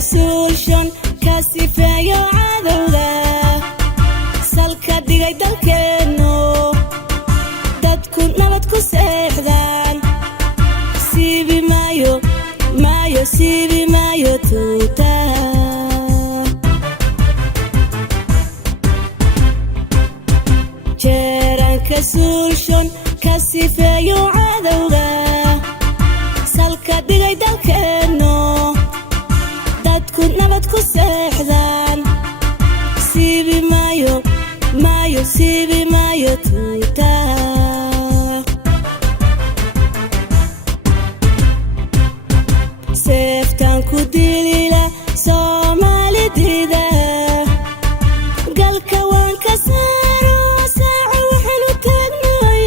Solution kasifeeyo cadawga salka dhigay dalkeeno dadku nabad ku seexdaan siibi maayo tuuta jeeranka solution kasifeeyo cadawga salka dhigay dalkeeno nabad ku seexdaan siibi maayo tuuta seeftaan ku dilila soomaalidida galka waan ka saaro saaco waxaan u taagnay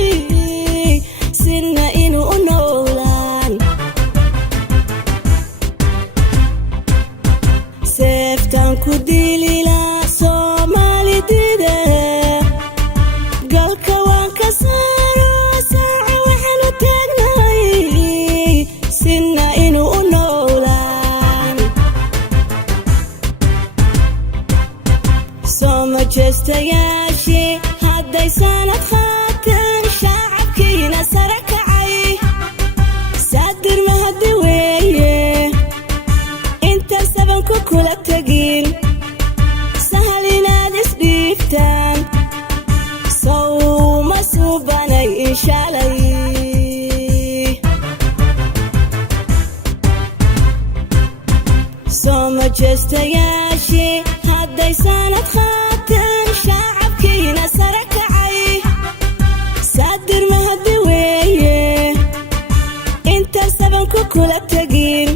sinna inuu u noolaan seeftaan ku dilila soomaalidida galka waan ka saaro saaco waxaan u taagnay sinna inuu u noolaan soo majestayaashii hadday sanad qaateen shacabkiina sare kacay saadir mahadi weeye inta sabanku kula tegin sahal inaad isdhiibtaan sawma suubanay inshalay soo majestayaashii hadday sanad qaateen shacabkiina sare kacay saadir mahadi weeye inta sabanku kula tegin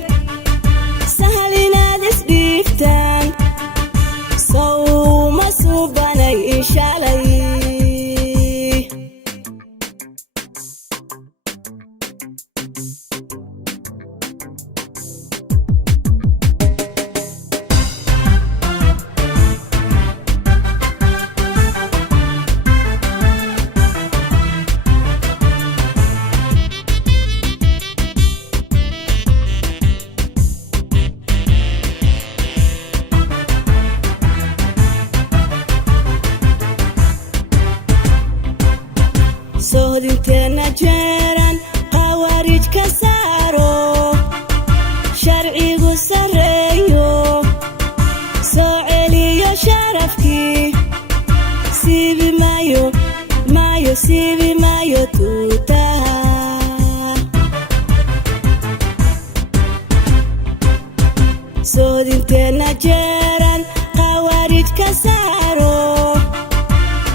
sahal inaad isdhiibtaan sawma suubanay inshalay soodinteena jeeran qawaarij ka saaro sharcigu sareeyo soo celiyo sharafkii siibi maayo tuuta soodinteena jeeran qawaarij ka saaro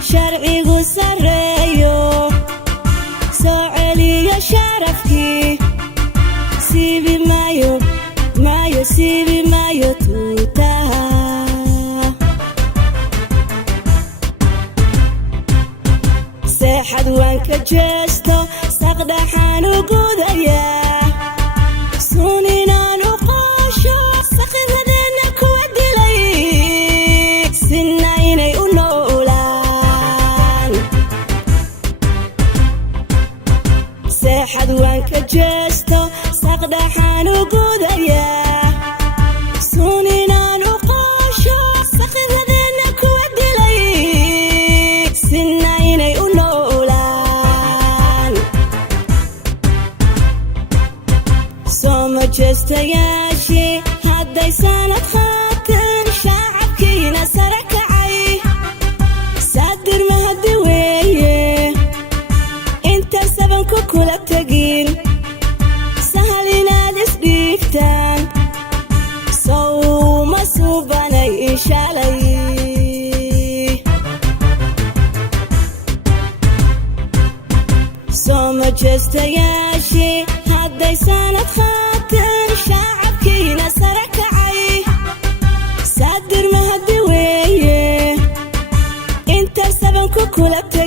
sharcigu sareeyo soo celiyo sharafkii siibi maayo tuuta seexad waan ka jeesto saqdhaxaan u gudayaa sun inaan u qoosho saqiradeenna kuwa dilay sinna inay u noolaan seexad waan ka jeesto saqdhaxaan u gudayaa sun inaan u qoosho saqiradeenna kuwa dilay sinna inay u noolaan soo majestayaashii hadday sanad qaateen shacabkiina sare kacay saadir mahadi weeye inta sabanku kula tegin sahal inaad isdhiibtaan sawma suubanay inshalay soo majestayaashii hadday sanad qaateen shacab kula